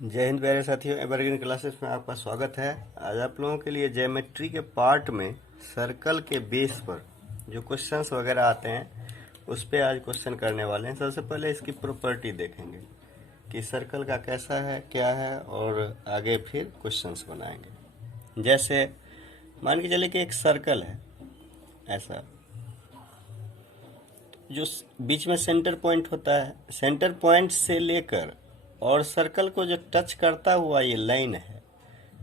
जय हिंद प्यारे साथियों, एवरग्रीन क्लासेस में आपका स्वागत है। आज आप लोगों के लिए ज्योमेट्री के पार्ट में सर्कल के बेस पर जो क्वेश्चंस वगैरह आते हैं उस पे आज क्वेश्चन करने वाले हैं। सबसे पहले इसकी प्रॉपर्टी देखेंगे कि सर्कल का कैसा है, क्या है, और आगे फिर क्वेश्चंस बनाएंगे। जैसे मान के चले कि एक सर्कल है ऐसा, जो बीच में सेंटर पॉइंट होता है। सेंटर पॉइंट से लेकर और सर्कल को जो टच करता हुआ ये लाइन है,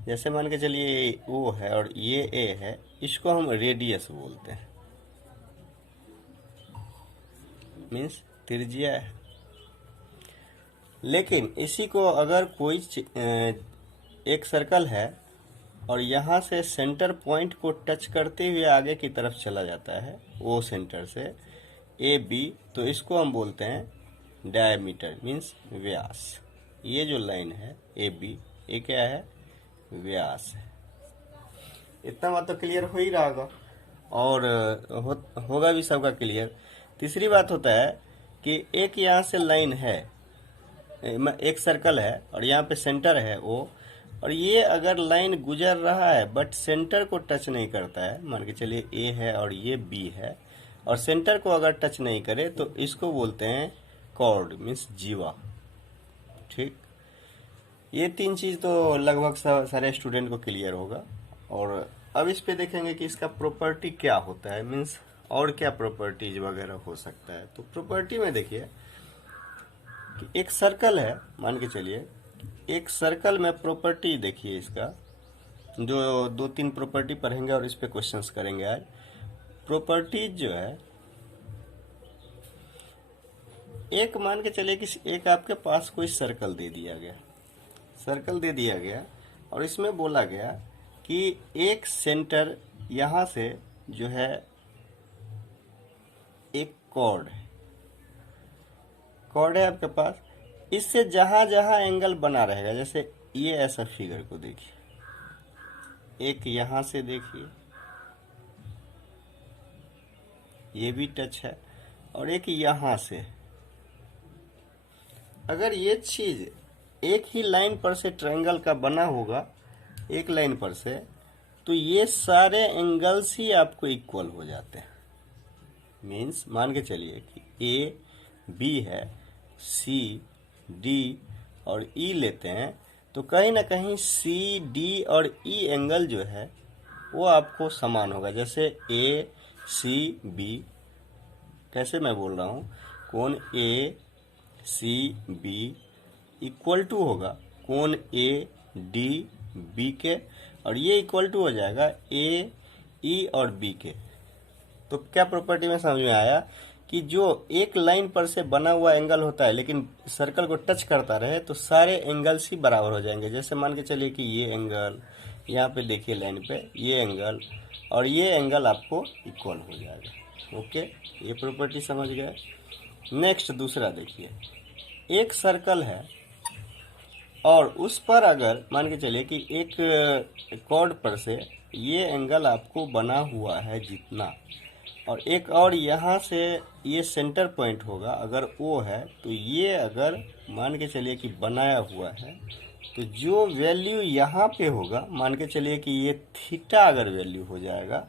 जैसे मान के चलिए ये ओ है और ये ए है, इसको हम रेडियस बोलते हैं, मीन्स त्रिज्या है। लेकिन इसी को अगर कोई एक सर्कल है और यहाँ से सेंटर पॉइंट को टच करते हुए आगे की तरफ चला जाता है ओ सेंटर से ए बी, तो इसको हम बोलते हैं डायमीटर, मीन्स व्यास। ये जो लाइन है ए बी, ये क्या है? व्यास है। इतना बात तो क्लियर हो ही रहा होगा और होगा भी सबका क्लियर। तीसरी बात होता है कि एक यहाँ से लाइन है, एक सर्कल है और यहाँ पे सेंटर है ओ, और ये अगर लाइन गुजर रहा है बट सेंटर को टच नहीं करता है, मान के चलिए ए है और ये बी है, और सेंटर को अगर टच नहीं करे तो इसको बोलते हैं कॉर्ड, मीन्स जीवा। ठीक, ये तीन चीज तो लगभग सारे स्टूडेंट को क्लियर होगा। और अब इस पे देखेंगे कि इसका प्रॉपर्टी क्या होता है, मीन्स और क्या प्रॉपर्टीज वगैरह हो सकता है। तो प्रॉपर्टी में देखिए कि एक सर्कल है, मान के चलिए एक सर्कल में प्रॉपर्टी देखिए इसका, जो दो तीन प्रॉपर्टी पढ़ेंगे और इस पे क्वेश्चंस करेंगे आज। प्रॉपर्टीज जो है, एक मान के चलिए कि एक आपके पास कोई सर्कल दे दिया गया, सर्कल दे दिया गया और इसमें बोला गया कि एक सेंटर यहां से जो है एक कॉर्ड है, कॉर्ड है आपके पास, इससे जहां जहां एंगल बना रहेगा, जैसे ये ऐसा फिगर को देखिए, एक यहां से देखिए ये भी टच है और एक यहां से। अगर ये चीज एक ही लाइन पर से ट्रायंगल का बना होगा, एक लाइन पर से, तो ये सारे एंगल्स ही आपको इक्वल हो जाते हैं। मीन्स मान के चलिए कि ए बी है, सी डी और ई लेते हैं, तो कहीं ना कहीं सी डी और ई एंगल जो है वो आपको समान होगा। जैसे ए सी बी, कैसे मैं बोल रहा हूँ, कोण ए सी बी इक्वल टू होगा कोण ए डी बी के, और ये इक्वल टू हो जाएगा ए ई और बी के। तो क्या प्रॉपर्टी में समझ में आया कि जो एक लाइन पर से बना हुआ एंगल होता है लेकिन सर्कल को टच करता रहे तो सारे एंगल्स ही बराबर हो जाएंगे। जैसे मान के चलिए कि ये एंगल, यहाँ पे देखिए लाइन पे ये एंगल और ये एंगल आपको इक्वल हो जाएगा। ओके, ये प्रॉपर्टी समझ गए। नेक्स्ट दूसरा देखिए, एक सर्कल है और उस पर अगर मान के चलिए कि एक कॉर्ड पर से ये एंगल आपको बना हुआ है जितना, और एक और यहाँ से ये सेंटर पॉइंट होगा, अगर ओ है तो ये अगर मान के चलिए कि बनाया हुआ है, तो जो वैल्यू यहाँ पे होगा, मान के चलिए कि ये थीटा अगर वैल्यू हो जाएगा,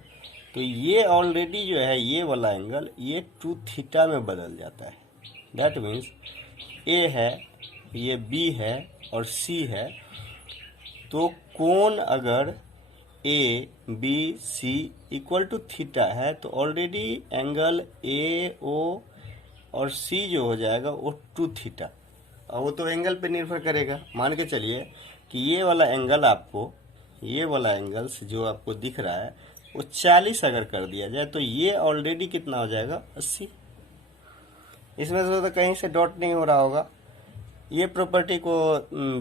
तो ये ऑलरेडी जो है ये वाला एंगल ये 2 थीटा में बदल जाता है। दैट मीन्स ए है, ये बी है और सी है, तो कोण अगर A B C equal to theta है तो ऑलरेडी एंगल ए ओ और सी जो हो जाएगा वो 2 थीटा। और वो तो एंगल पे निर्भर करेगा। मान के चलिए कि ये वाला एंगल आपको, ये वाला एंगल जो आपको दिख रहा है वो 40 अगर कर दिया जाए तो ये ऑलरेडी कितना हो जाएगा? 80। इसमें तो कहीं से डॉट नहीं हो रहा होगा। ये प्रॉपर्टी को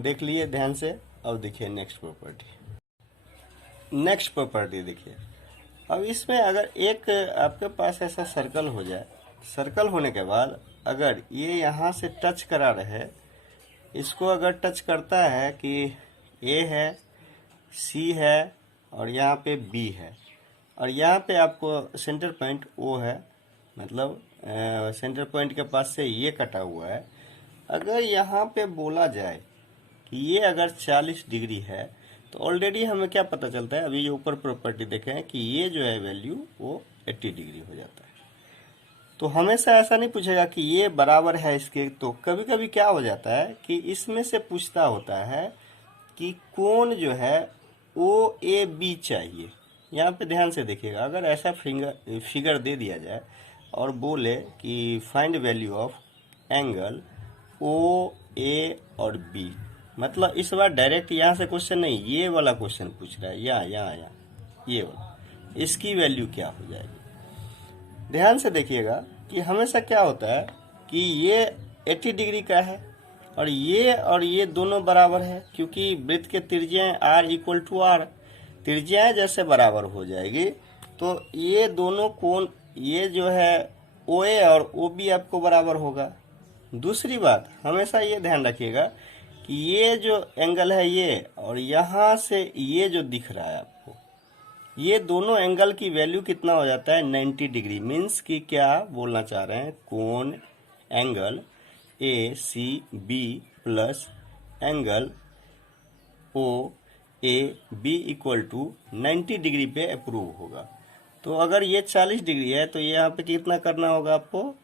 देख लिए ध्यान से। और देखिए नेक्स्ट प्रॉपर्टी, नेक्स्ट प्रॉपर्टी देखिए। अब इसमें अगर एक आपके पास ऐसा सर्कल हो जाए, सर्कल होने के बाद अगर ये यहाँ से टच करा रहे, इसको अगर टच करता है कि ए है, सी है और यहाँ पे बी है, और यहाँ पे आपको सेंटर पॉइंट ओ है, मतलब सेंटर पॉइंट के पास से ये कटा हुआ है। अगर यहाँ पे बोला जाए कि ये अगर 40 डिग्री है तो ऑलरेडी हमें क्या पता चलता है, अभी जो ऊपर प्रॉपर्टी देखे हैं कि ये जो है वैल्यू वो 80 डिग्री हो जाता है। तो हमेशा ऐसा नहीं पूछेगा कि ये बराबर है इसके, तो कभी कभी क्या हो जाता है कि इसमें से पूछता होता है कि कोण जो है ओ ए बी चाहिए। यहाँ पे ध्यान से देखिएगा, अगर ऐसा फिगर दे दिया जाए और बोले कि find value of angle O A और बी, मतलब इस बार डायरेक्ट यहाँ से क्वेश्चन नहीं, ये वाला क्वेश्चन पूछ रहा है, यहाँ ये वाला, इसकी वैल्यू क्या हो जाएगी। ध्यान से देखिएगा कि हमेशा क्या होता है कि ये 80 डिग्री का है और ये दोनों बराबर है, क्योंकि वृत्त के त्रिज्याएं r इक्वल टू आर, त्रिज्याएं जैसे बराबर हो जाएगी तो ये दोनों कोण, ये जो है ओ ए और ओ बी आपको बराबर होगा। दूसरी बात हमेशा ये ध्यान रखिएगा कि ये जो एंगल है ये और यहाँ से ये जो दिख रहा है आपको, ये दोनों एंगल की वैल्यू कितना हो जाता है 90 डिग्री। मीन्स कि क्या बोलना चाह रहे हैं, कोण angle A C B plus angle O A B equal to 90 degree पे अप्रूव होगा। तो अगर ये 40 डिग्री है तो यहाँ पे कितना करना होगा आपको,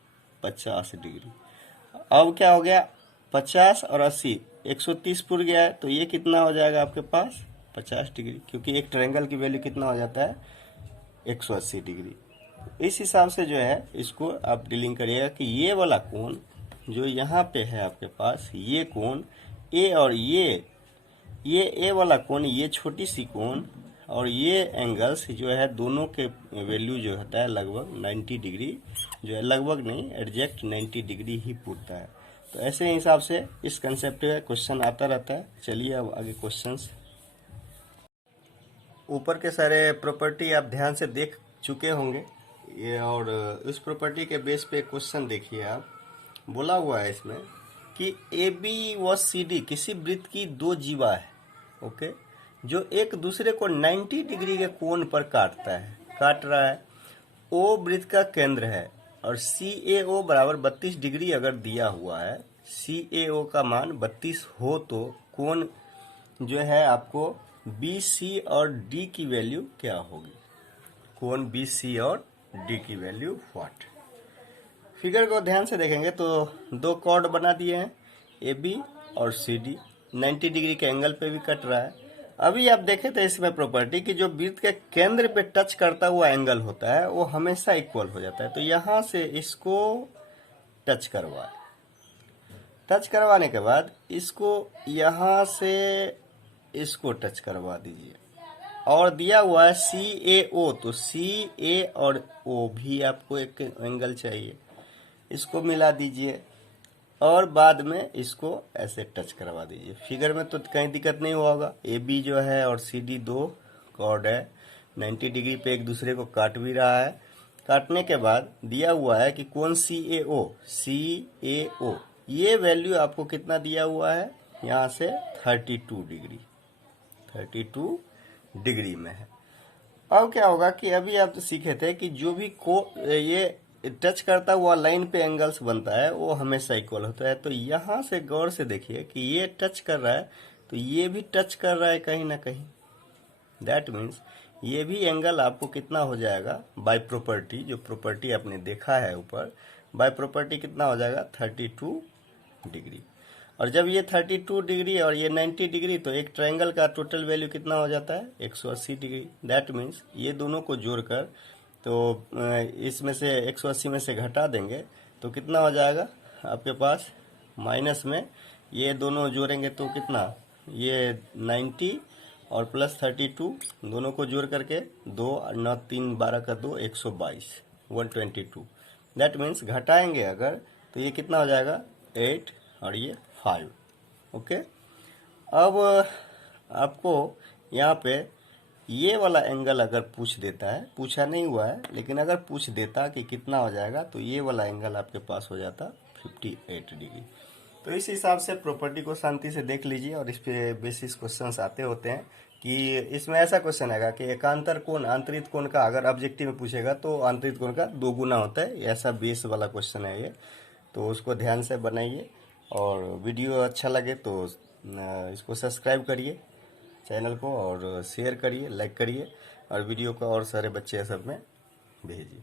50 डिग्री। अब क्या हो गया, 50 और 80 130 पुर गया है, तो ये कितना हो जाएगा आपके पास 50 डिग्री, क्योंकि एक ट्रायंगल की वैल्यू कितना हो जाता है 180 डिग्री। इस हिसाब से जो है इसको आप डीलिंग करिएगा कि ये वाला कोण जो यहाँ पे है आपके पास, ये कोण ए और ये ए वाला कोण, ये छोटी सी कोण और ये एंगल्स जो है दोनों के वैल्यू जो होता है लगभग 90 डिग्री, जो है लगभग नहीं एग्जैक्ट 90 डिग्री ही पूछता है। तो ऐसे हिसाब से इस कंसेप्ट का क्वेश्चन आता रहता है। चलिए अब आगे क्वेश्चंस। ऊपर के सारे प्रॉपर्टी आप ध्यान से देख चुके होंगे ये, और इस प्रॉपर्टी के बेस पे क्वेश्चन देखिए आप। बोला हुआ है इसमें कि ए बी व सी डी किसी वृत्त की दो जीवा है, ओके, जो एक दूसरे को 90 डिग्री के कोण पर काट रहा है। ओ वृत्त का केंद्र है और सी ए ओ बराबर 32 डिग्री अगर दिया हुआ है, सी ए ओ का मान 32 हो तो कोण जो है आपको बी सी और डी की वैल्यू क्या होगी, कोण बी सी और डी की वैल्यू व्हाट। फिगर को ध्यान से देखेंगे तो दो कॉर्ड बना दिए हैं ए बी और सी डी, 90 डिग्री के एंगल पे भी कट रहा है। अभी आप देखें तो इसमें प्रॉपर्टी कि जो वृत्त के केंद्र पे टच करता हुआ एंगल होता है वो हमेशा इक्वल हो जाता है। तो यहां से इसको टच करवाने के बाद इसको यहां से इसको टच करवा दीजिए, और दिया हुआ है सी ए ओ, तो सी ए और ओ भी आपको एक एंगल चाहिए, इसको मिला दीजिए और बाद में इसको ऐसे टच करवा दीजिए। फिगर में तो कहीं दिक्कत नहीं होगा। ए बी जो है और सी डी दो कॉर्ड है, 90 डिग्री पे एक दूसरे को काट भी रहा है। काटने के बाद दिया हुआ है कि कोण सी ए ओ ये वैल्यू आपको कितना दिया हुआ है, यहाँ से 32 डिग्री में है। अब क्या होगा कि अभी आप सीखे थे कि जो भी ये टच करता हुआ लाइन पे एंगल्स बनता है वो हमेशा इक्वल होता है। तो यहाँ से गौर से देखिए कि ये टच कर रहा है तो ये भी टच कर रहा है कहीं ना कहीं, दैट मीन्स ये भी एंगल आपको कितना हो जाएगा बाय प्रॉपर्टी, जो प्रॉपर्टी आपने देखा है ऊपर, बाय प्रॉपर्टी कितना हो जाएगा 32 डिग्री। और जब ये 32 डिग्री और ये 90 डिग्री, तो एक ट्रायंगल का टोटल वैल्यू कितना हो जाता है 180 डिग्री। दैट मीन्स ये दोनों को जोड़कर तो इसमें से 180 में से घटा देंगे तो कितना हो जाएगा आपके पास, माइनस में ये दोनों जोड़ेंगे तो कितना, ये 90 और प्लस 32 दोनों को जोड़ करके 2 9 3 12 का 2 122 122। दैट मीन्स घटाएंगे अगर तो ये कितना हो जाएगा 8 और ये 5। ओके, अब आपको यहाँ पे ये वाला एंगल अगर पूछ देता है, पूछा नहीं हुआ है लेकिन अगर पूछ देता कि कितना हो जाएगा, तो ये वाला एंगल आपके पास हो जाता 58 डिग्री। तो इस हिसाब से प्रॉपर्टी को शांति से देख लीजिए और इस पे बेसिस क्वेश्चंस आते होते हैं कि इसमें ऐसा क्वेश्चन आएगा कि एकांतर कोण आंतरिक कोण का अगर ऑब्जेक्टिव में पूछेगा तो आंतरिक कोण का 2 गुना होता है, ऐसा बेस वाला क्वेश्चन है ये। तो उसको ध्यान से बनाइए और वीडियो अच्छा लगे तो इसको सब्सक्राइब करिए चैनल को, और शेयर करिए, लाइक करिए, और वीडियो को और सारे बच्चे सब में भेजिए।